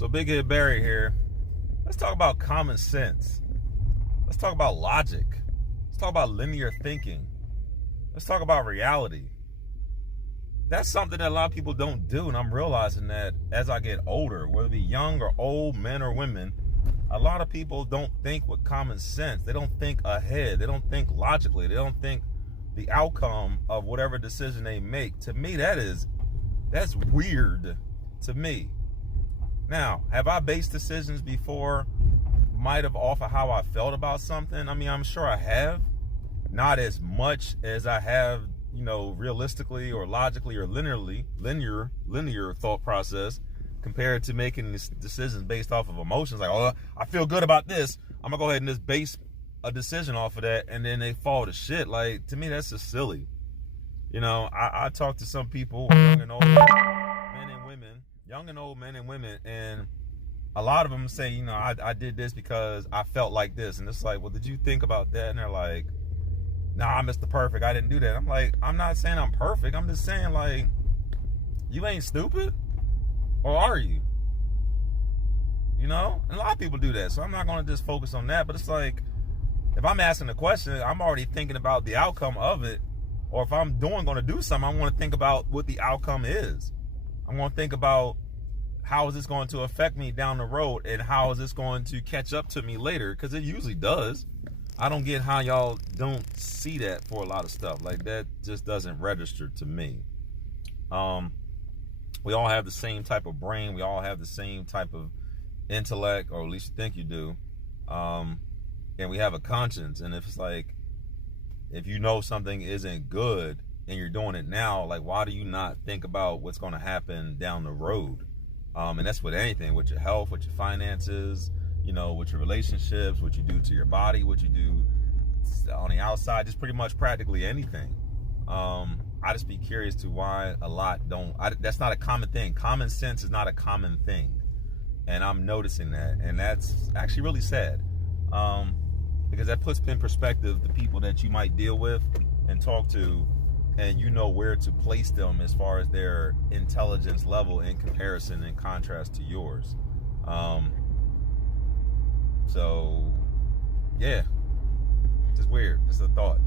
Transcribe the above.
So Big Head Barry here. Let's talk about common sense. Let's talk about logic. Let's talk about linear thinking. Let's talk about reality. That's something that a lot of people don't do, and I'm realizing that as I get older, whether it be young or old, men or women, a lot of people don't think with common sense. They don't think ahead. They don't think logically. They don't think the outcome of whatever decision they make. To me, that's weird to me. Now, have I based decisions before might have off of how I felt about something? I mean, I'm sure I have. Not as much as I have, realistically or logically or linear thought process compared to making decisions based off of emotions. Like, oh, I feel good about this, I'm gonna go ahead and just base a decision off of that, and then they fall to shit. Like, to me, that's just silly. I talk to some people, young and old men and women, and a lot of them say, I did this because I felt like this. And it's like, well, did you think about that? And they're like, nah, I'm Mr. Perfect, I didn't do that. I'm like, I'm not saying I'm perfect. I'm just saying, like, you ain't stupid. Or are you? And a lot of people do that. So I'm not going to just focus on that. But it's like, if I'm asking a question, I'm already thinking about the outcome of it. Or if I'm going to do something, I want to think about what the outcome is. I'm going to think about, how is this going to affect me down the road, and how is this going to catch up to me later? Because it usually does. I don't get how y'all don't see that for a lot of stuff. Like, that just doesn't register to me. We all have the same type of brain. We all have the same type of intellect, or at least you think you do. And we have a conscience. And if it's like, if you know something isn't good and you're doing it now, like, why do you not think about what's going to happen down the road? And that's with anything, with your health, with your finances, with your relationships, what you do to your body, what you do on the outside, just pretty much practically anything. I just be curious to why a lot don't. That's not a common thing. Common sense is not a common thing, and I'm noticing that, and that's actually really sad, because that puts in perspective the people that you might deal with and talk to, and where to place them as far as their intelligence level in comparison and contrast to yours. So, yeah, just weird. Just a thought.